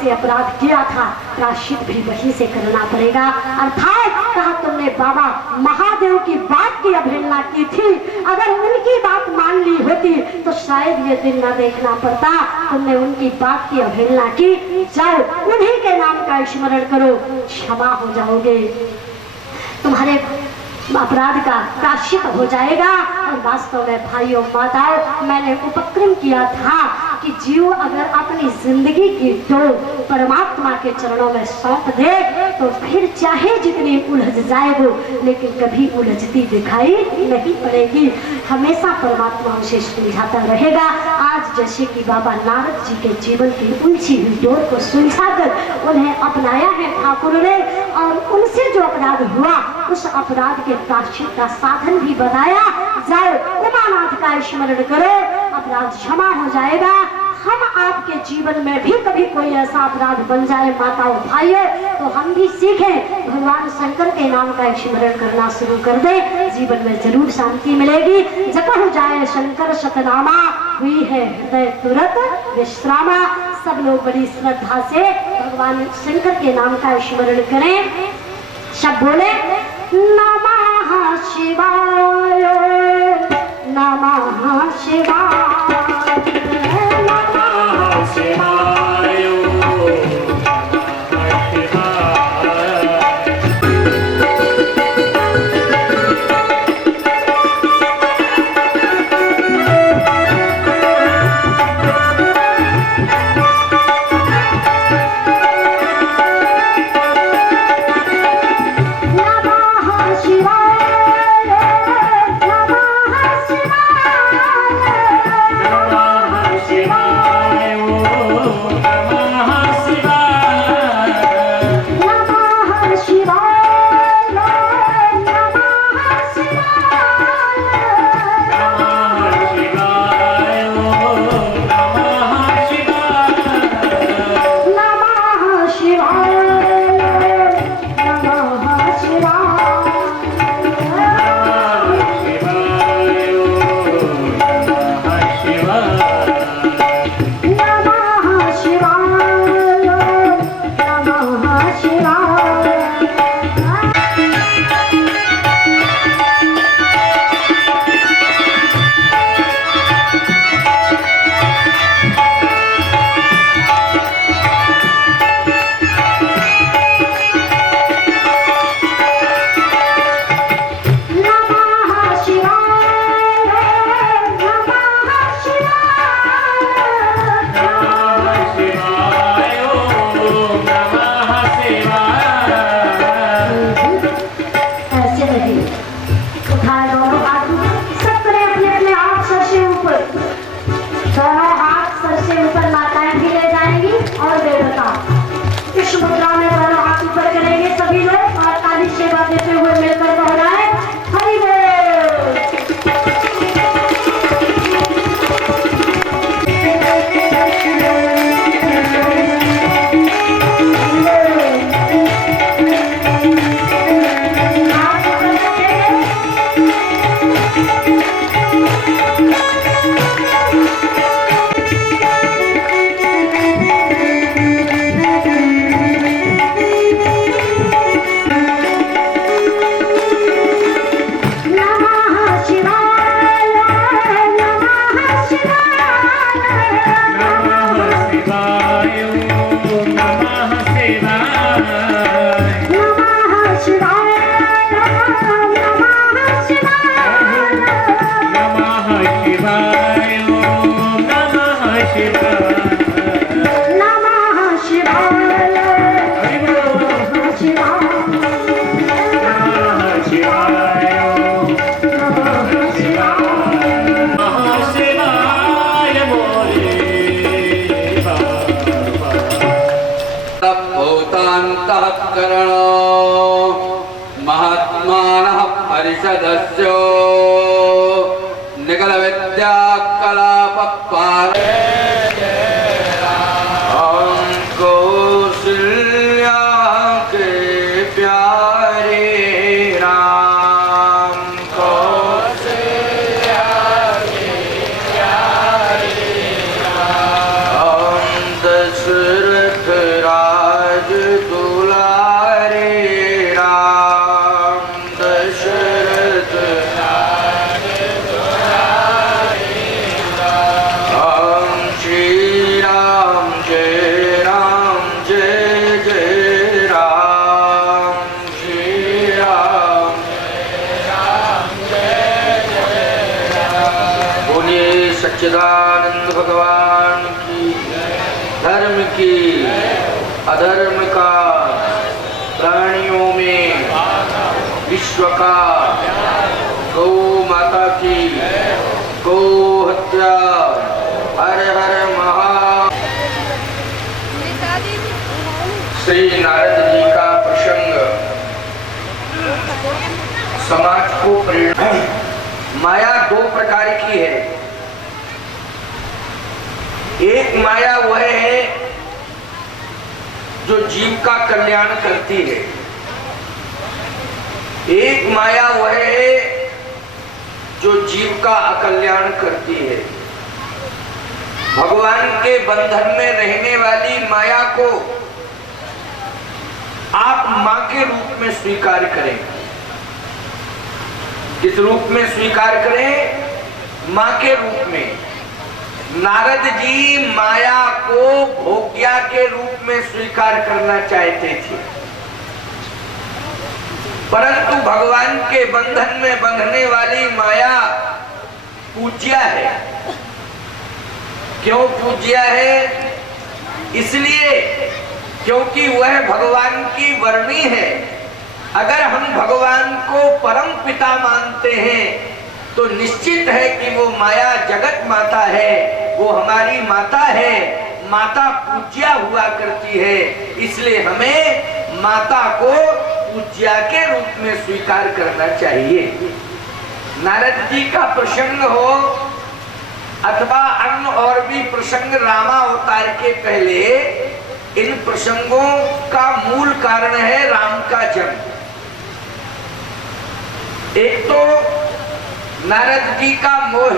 से अपराध किया था, प्रायश्चित भी वहीं से करना पड़ेगा। अर्थात कहा तुमने बाबा महादेव की बात की अवहेलना की थी, अगर उनकी बात मान ली होती तो शायद ये दिन न देखना पड़ता। तुमने उनकी बात की अवहेलना की, जाओ उन्हीं के नाम का स्मरण करो, क्षमा हो जाओगे, तुम्हारे अपराध का प्रायश्चित हो जाएगा। और वास्तव में भाइयों माताओं, मैंने उपक्रम किया था कि जीव अगर अपनी जिंदगी की डोर परमात्मा के चरणों में सौंप दे तो फिर चाहे जितनी उलझ जाए वो, लेकिन कभी उलझती दिखाई नहीं पड़ेगी, हमेशा परमात्मा उसे सुलझाता रहेगा। आज जैसे कि बाबा नारद जी के जीवन की उलझी हुई डोर को सुलझाकर उन्हें अपनाया है ठाकुर ने, और उनसे जो अपराध हुआ उस अपराध के प्रायश्चित का साधन भी बताया। जाओ उमानाथ का स्मरण करो, अपराध क्षमा हो जाएगा। हम आपके जीवन में भी कभी कोई ऐसा अपराध बन जाए माताओं भाइयों, तो हम भी सीखें, भगवान शंकर के नाम का स्मरण करना शुरू कर दे, जीवन में जरूर शांति मिलेगी। जप हो जाए शंकर शतनामा, हुई है हृदय तुरंत विश्रामा। सब लोग बड़ी श्रद्धा से भगवान शंकर के नाम का स्मरण करें। सब बोले नमः शिवाय, नमः शिवाय, नमः शिवाय। महात्मानः परिषदस्य निगल विद्या कलापपार कौशल्या के प्यारे राम, कौशल्या के प्यारे राम, दशरथ सच्चिदानंद भगवान की, धर्म की अधर्म का प्राणियों में विश्व का, गौ माता की, गौ हत्या, हर हर महा। श्री नारद जी का प्रसंग समाज को प्रेरणा। माया दो प्रकार की है। एक माया वह है जो जीव का कल्याण करती है, एक माया वह है जो जीव का अकल्याण करती है। भगवान के बंधन में रहने वाली माया को आप मां के रूप में स्वीकार करें। किस रूप में स्वीकार करें? मां के रूप में। नारद जी माया को भोग्या के रूप में स्वीकार करना चाहते थे, परंतु भगवान के बंधन में बंधने वाली माया पूज्या है। क्यों पूज्या है? इसलिए क्योंकि वह भगवान की वर्णी है। अगर हम भगवान को परम पिता मानते हैं तो निश्चित है कि वो माया जगत माता है, वो हमारी माता है। माता पूज्या हुआ करती है, इसलिए हमें माता को पूज्या के रूप में स्वीकार करना चाहिए। नारद जी का प्रसंग हो अथवा अन्य और भी प्रसंग रामावतार के पहले, इन प्रसंगों का मूल कारण है राम का जन्म। एक तो नारद जी का मोह,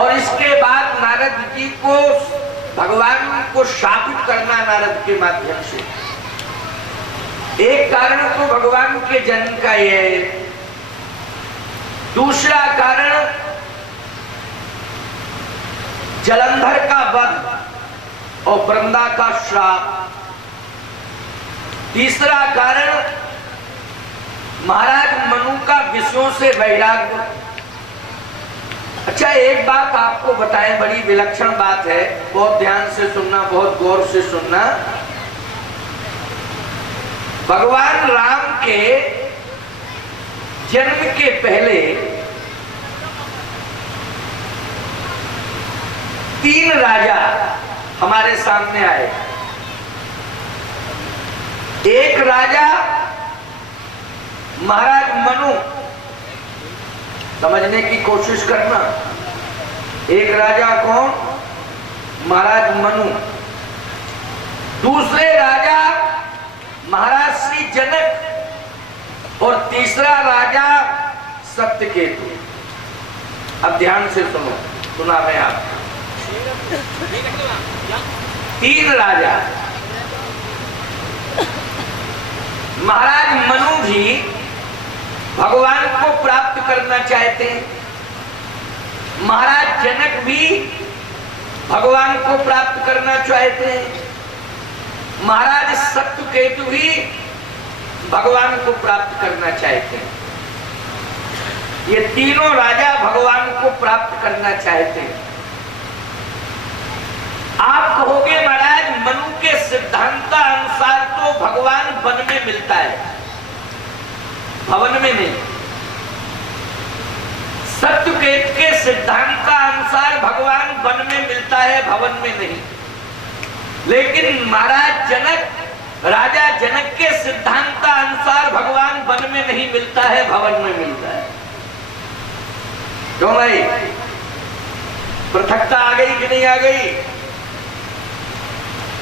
और इसके बाद नारद जी को भगवान को शापित करना नारद के माध्यम से। एक कारण तो भगवान के जन्म का यह है। दूसरा कारण जलंधर का वध और वृंदा का श्राप। तीसरा कारण महाराज मनु का विषयों से वैराग्य। अच्छा, एक बात आपको बताएं, बड़ी विलक्षण बात है, बहुत ध्यान से सुनना, बहुत गौर से सुनना। भगवान राम के जन्म के पहले 3 राजा हमारे सामने आए। एक राजा महाराज मनु, समझने की कोशिश करना। एक राजा कौन? महाराज मनु। दूसरे राजा महाराज श्री जनक और तीसरा राजा सत्यकेतु। अब ध्यान से सुनो, सुना मैं आपको। 3 राजा। महाराज मनु भी भगवान को प्राप्त करना चाहते हैं, महाराज जनक भी भगवान को प्राप्त करना चाहते हैं, महाराज सत्यकेतु भी भगवान को प्राप्त करना चाहते हैं। ये तीनों राजा भगवान को प्राप्त करना चाहते हैं। आप कहोगे महाराज मनु के सिद्धांत अनुसार तो भगवान वन में मिलता है, भवन में नहीं। सत्यकेतु के सिद्धांत का अनुसार भगवान वन में मिलता है, भवन में नहीं। लेकिन महाराज जनक, राजा जनक के सिद्धांत का अनुसार भगवान वन में नहीं मिलता है, भवन में मिलता है। क्यों भाई? पृथकता आ गई कि नहीं आ गई?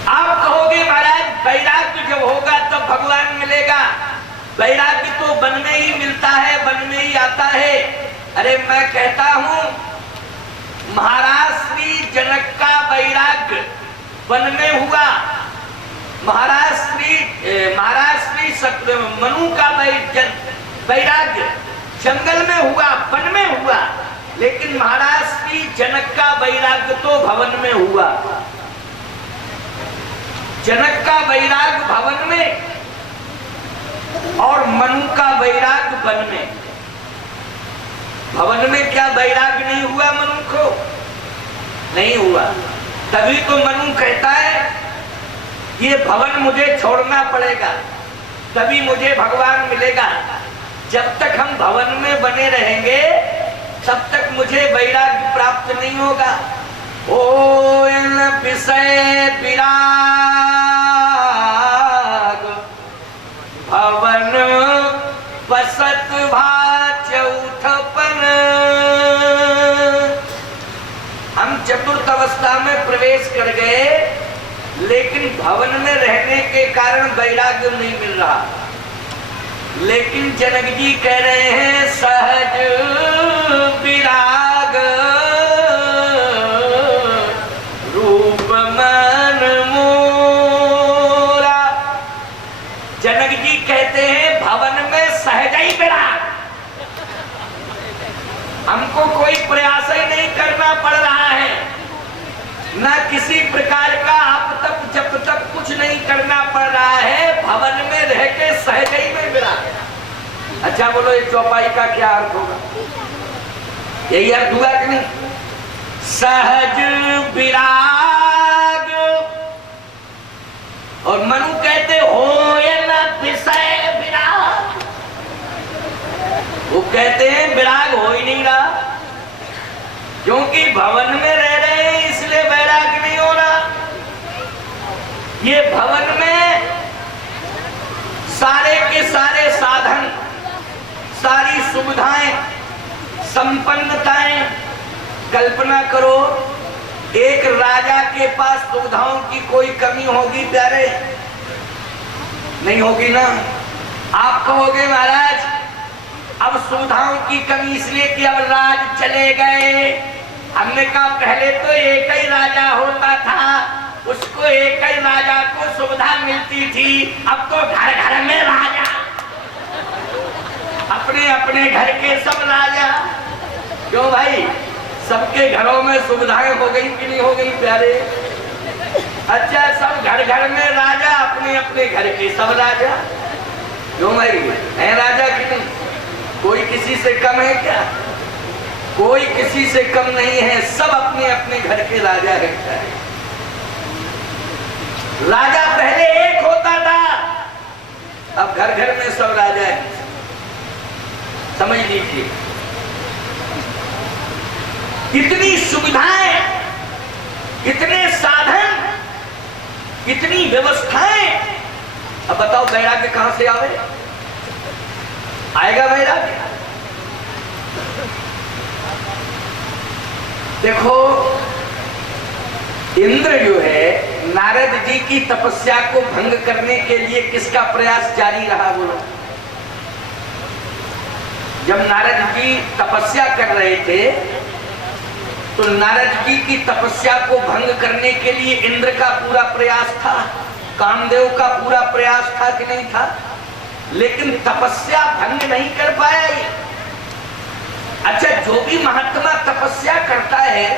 आप कहोगे महाराज वैराग्य जब होगा तब भगवान मिलेगा। वैराग्य तो वन में ही मिलता है, वन में ही आता है। अरे मैं कहता हूं महाराज श्री जनक का वैराग्य वन में हुआ, महाराज श्री मनु का वैराग्य जंगल में हुआ, वन में हुआ। लेकिन महाराज श्री जनक का वैराग्य तो भवन में हुआ। जनक का वैराग्य भवन में और मनु का वैराग्य वन में। भवन में क्या वैराग नहीं हुआ मनु को? नहीं हुआ। तभी तो मनु कहता है ये भवन मुझे छोड़ना पड़ेगा, तभी मुझे भगवान मिलेगा। जब तक हम भवन में बने रहेंगे तब तक मुझे वैराग्य प्राप्त नहीं होगा। ओ इन विषय विराग भवन बसत चौथपन। हम चतुर्थ अवस्था में प्रवेश कर गए, लेकिन भवन में रहने के कारण वैराग्य नहीं मिल रहा। लेकिन जनक जी कह रहे हैं सहज विराग रूप मन मोरा। जनक जी कहते हैं भवन में सहज ही विराग, हमको कोई प्रयास ही नहीं करना पड़ रहा है, न किसी प्रकार का आप तक जब तक कुछ नहीं करना पड़ रहा है, भवन में रह के सहज ही में विराग। अच्छा बोलो ये चौपाई का क्या अर्थ होगा? यही अर्थ हुआ कि नहीं? सहज विराग। और मनु कहते हो या ना विषय विराग, वो कहते हैं विराग हो ही नहीं रहा, क्योंकि भवन में रह रहे हैं इसलिए वैराग नहीं हो रहा। ये भवन में सारे के सारे साधन, सारी सुविधाएं, संपन्नताएं, कल्पना करो एक राजा के पास सुविधाओं की कोई कमी होगी प्यारे? नहीं होगी ना। आप कहोगे महाराज अब सुविधाओं की कमी इसलिए कि अब राज चले गए। हमने कहा पहले तो एक ही राजा होता था, उसको एक ही राजा को सुविधा मिलती थी, अब तो घर घर में राजा, अपने अपने घर के सब राजा। क्यों भाई? सबके घरों में सुविधाएं हो गई कि नहीं हो गई प्यारे? अच्छा सब घर घर में राजा, अपने अपने घर के सब राजा। क्यों भाई? है राजा कि नहीं? कोई किसी से कम है क्या? कोई किसी से कम नहीं है, सब अपने अपने घर के राजा है। राजा पहले एक होता था, अब घर घर में सब राजा है। समझ लीजिए कितनी सुविधाएं, कितने साधन, कितनी व्यवस्थाएं। अब बताओ वैराग्य कहां से आवे? आएगा वैराग्य? देखो इंद्र जो है नारद जी की तपस्या को भंग करने के लिए किसका प्रयास जारी रहा बोलो? जब नारद जी तपस्या कर रहे थे तो नारद जी की तपस्या को भंग करने के लिए इंद्र का पूरा प्रयास था, कामदेव का पूरा प्रयास था कि नहीं था? लेकिन तपस्या भंग नहीं कर पाया ये। अच्छा जो भी महात्मा तपस्या करता है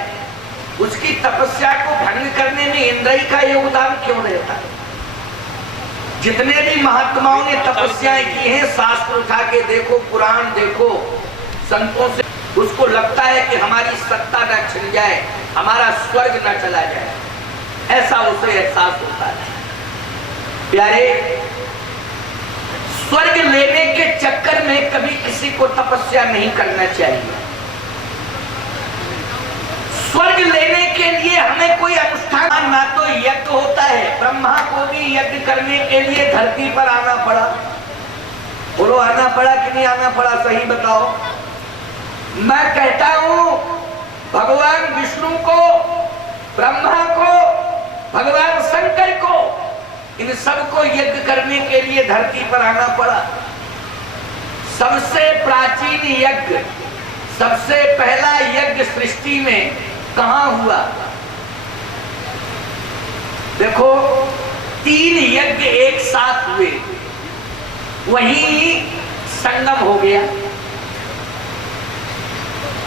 उसकी तपस्या को भंग करने में इंद्र ही का योगदान क्यों रहता है? जितने भी महात्माओं ने तपस्याएं की हैं, शास्त्र उठा के देखो, पुराण देखो, संतों से, उसको लगता है कि हमारी सत्ता न छिन जाए, हमारा स्वर्ग न चला जाए, ऐसा उसे एहसास होता है। प्यारे स्वर्ग लेने के चक्कर में कभी किसी को तपस्या नहीं करना चाहिए। स्वर्ग लेने के लिए हमें कोई अनुष्ठान, ना तो यज्ञ होता है, ब्रह्मा को भी यज्ञ करने के लिए धरती पर आना पड़ा। बोलो आना पड़ा कि नहीं आना पड़ा? सही बताओ। मैं कहता हूं भगवान विष्णु को, ब्रह्मा को, भगवान शंकर को, इन सबको यज्ञ करने के लिए धरती पर आना पड़ा। सबसे प्राचीन यज्ञ, सबसे पहला यज्ञ सृष्टि में कहां हुआ? देखो 3 यज्ञ एक साथ हुए, वहीं संगम हो गया।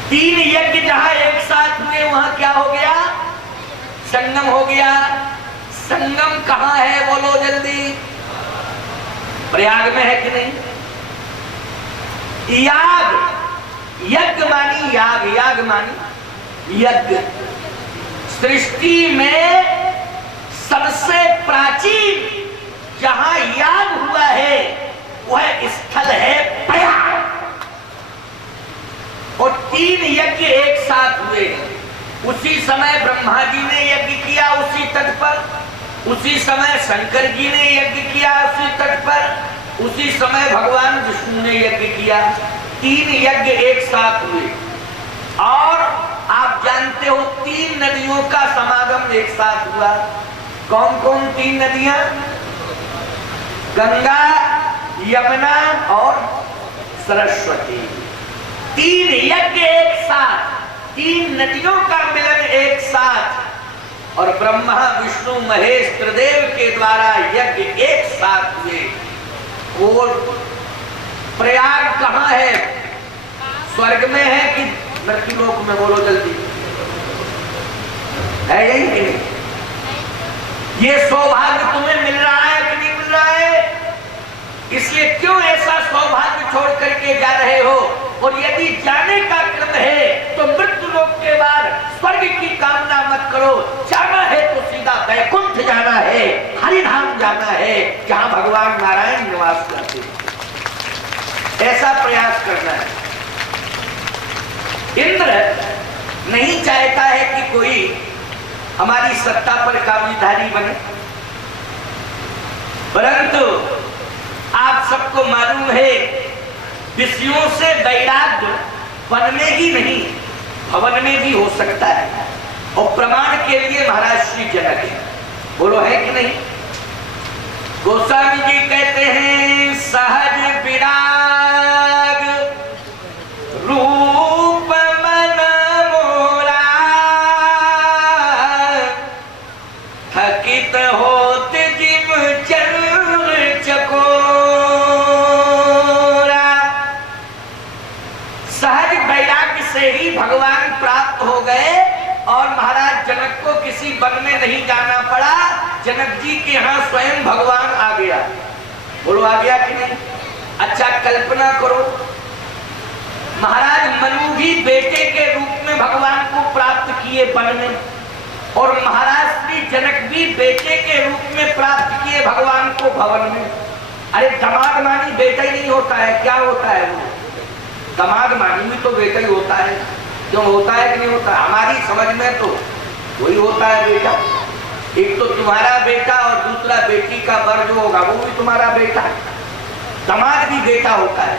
3 यज्ञ जहां एक साथ हुए वहां क्या हो गया? संगम हो गया। संगम कहां है बोलो जल्दी? प्रयाग में है कि नहीं? याग, यज्ञ मानी याग, याग मानी यज्ञ। सृष्टि में सबसे प्राचीन जहां याग हुआ है वह स्थल है प्रयाग। और 3 यज्ञ एक साथ हुए। उसी समय ब्रह्मा जी ने यज्ञ किया उसी तट पर, उसी समय शंकर जी ने यज्ञ किया उसी तट पर, उसी समय भगवान विष्णु ने यज्ञ किया। 3 यज्ञ एक साथ हुए। और आप जानते हो 3 नदियों का समागम एक साथ हुआ। कौन कौन 3 नदियां? गंगा, यमुना और सरस्वती। 3 यज्ञ एक साथ, 3 नदियों का मिलन एक साथ, और ब्रह्मा विष्णु महेश त्रिदेव के द्वारा यज्ञ एक साथ हुए। और प्रयाग कहाँ है? स्वर्ग में है कि मृत्युलोक में? बोलो जल्दी, है यही कि नहीं? ये सौभाग्य तुम्हें मिल रहा है कि नहीं मिल रहा है? इसलिए क्यों ऐसा सौभाग्य छोड़ करके जा रहे हो? और यदि जाने का क्रम है तो मृत्यु लोक के बाद स्वर्ग की कामना मत करो। जाना है तो सीधा वैकुंठ जाना है, हरिधाम जाना है, जहां भगवान नारायण निवास करते हैं। ऐसा प्रयास करना है। इंद्र नहीं चाहता है कि कोई हमारी सत्ता पर काबूधारी बने, परंतु आप सबको मालूम है विषयों से वैराग्य वन में ही नहीं भवन में भी हो सकता है। और प्रमाण के लिए महाराज श्री जनक है। बोलो है कि नहीं? गोस्वामी जी कहते हैं सहज विराग रूप मन मोरा, थकित होत जिम चर चकोरा। सहज वैराग्य से ही भगवान प्राप्त हो गए और महाराज जनक को किसी वन में नहीं जाना पड़ा। जनक जी के यहाँ स्वयं भगवान आ गया। बोलो आ गया कि नहीं? अच्छा कल्पना करो, महाराज मनु भी बेटे के रूप में भगवान को प्राप्त किए वन में, और महाराज श्री जनक भी बेटे के रूप में प्राप्त किए भगवान को भवन में। अरे दामाद मानी बेटा ही नहीं होता है, क्या होता है वो? दामाद मानी भी तो बेटा ही होता है। क्यों होता है कि नहीं होता? हमारी समझ में तो वही होता है बेटा। एक तो तुम्हारा बेटा और दूसरा बेटी का वर जो होगा वो भी तुम्हारा बेटा। दामाद भी बेटा होता है।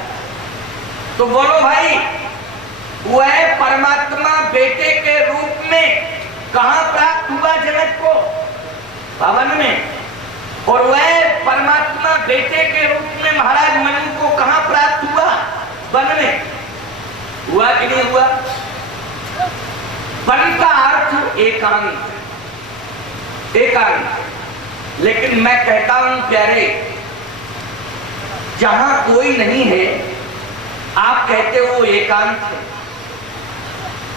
तो बोलो भाई, वह परमात्मा बेटे के रूप में कहां प्राप्त हुआ जनक को? भवन में। और वह परमात्मा बेटे के रूप में महाराज मनु को कहां प्राप्त हुआ? वन में। हुआ कि नहीं हुआ? वन का अर्थ एकांत, एकांत। लेकिन मैं कहता हूं प्यारे, जहां कोई नहीं है आप कहते हो एकांत है।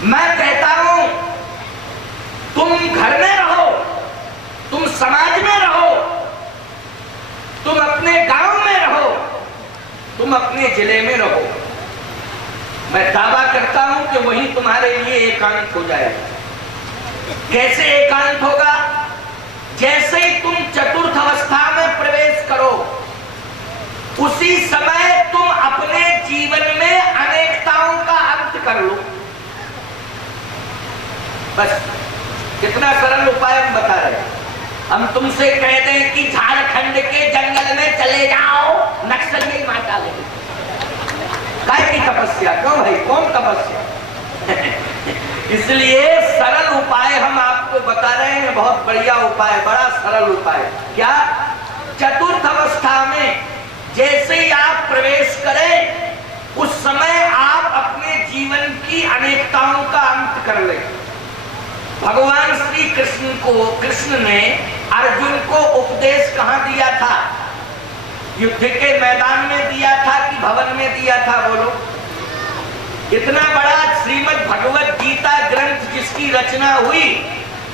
मैं कहता हूं तुम घर में रहो, तुम समाज में रहो, तुम अपने गांव में रहो, तुम अपने जिले में रहो, मैं दावा करता हूं कि वही तुम्हारे लिए एकांत हो जाएगा। कैसे एकांत होगा? जैसे ही तुम चतुर्थ अवस्था में प्रवेश करो उसी समय तुम अपने जीवन में अनेकताओं का अंत कर लो। बस कितना सरल उपाय हम बता रहे हैं। हम तुमसे कह दें कि झारखंड के जंगल में चले जाओ, नक्सली मार डालेंगे। काय की तपस्या? क्यों भाई, कौन तपस्या? इसलिए सरल उपाय हम आपको बता रहे हैं। बहुत बढ़िया उपाय, बड़ा सरल उपाय। क्या? चतुर्थ अवस्था में जैसे ही आप प्रवेश करें उस समय आप अपने जीवन की अनेकताओं का अंत कर लें। भगवान श्री कृष्ण ने अर्जुन को उपदेश कहां दिया था? युद्ध के मैदान में दिया था कि भवन में दिया था? बोलो। इतना बड़ा श्रीमद् भगवत गीता ग्रंथ जिसकी रचना हुई,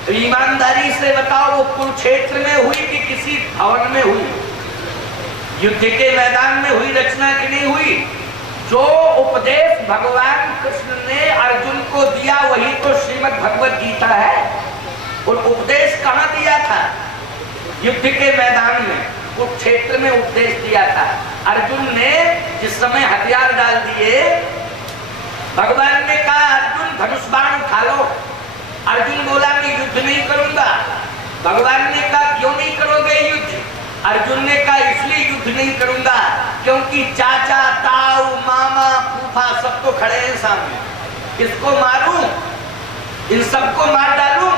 तो ईमानदारी से बताओ वो कुरुक्षेत्र में हुई कि किसी भवन में हुई? युद्ध के मैदान में हुई रचना कि नहीं हुई? जो उपदेश भगवान कृष्ण ने अर्जुन को दिया वही तो श्रीमद् भगवत गीता है। और उपदेश कहाँ दिया था? युद्ध के मैदान में, कुरुक्षेत्र में उपदेश दिया था। अर्जुन ने जिस समय हथियार डाल दिए, भगवान ने कहा अर्जुन धनुष बाण उठा लो। अर्जुन बोला मैं युद्ध नहीं करूंगा। भगवान ने कहा क्यों नहीं करोगे युद्ध? अर्जुन ने कहा इसलिए युद्ध नहीं करूंगा क्योंकि चाचा, ताऊ, मामा, फूफा सब तो खड़े हैं सामने। किसको मारूं? इन सबको मार डालूं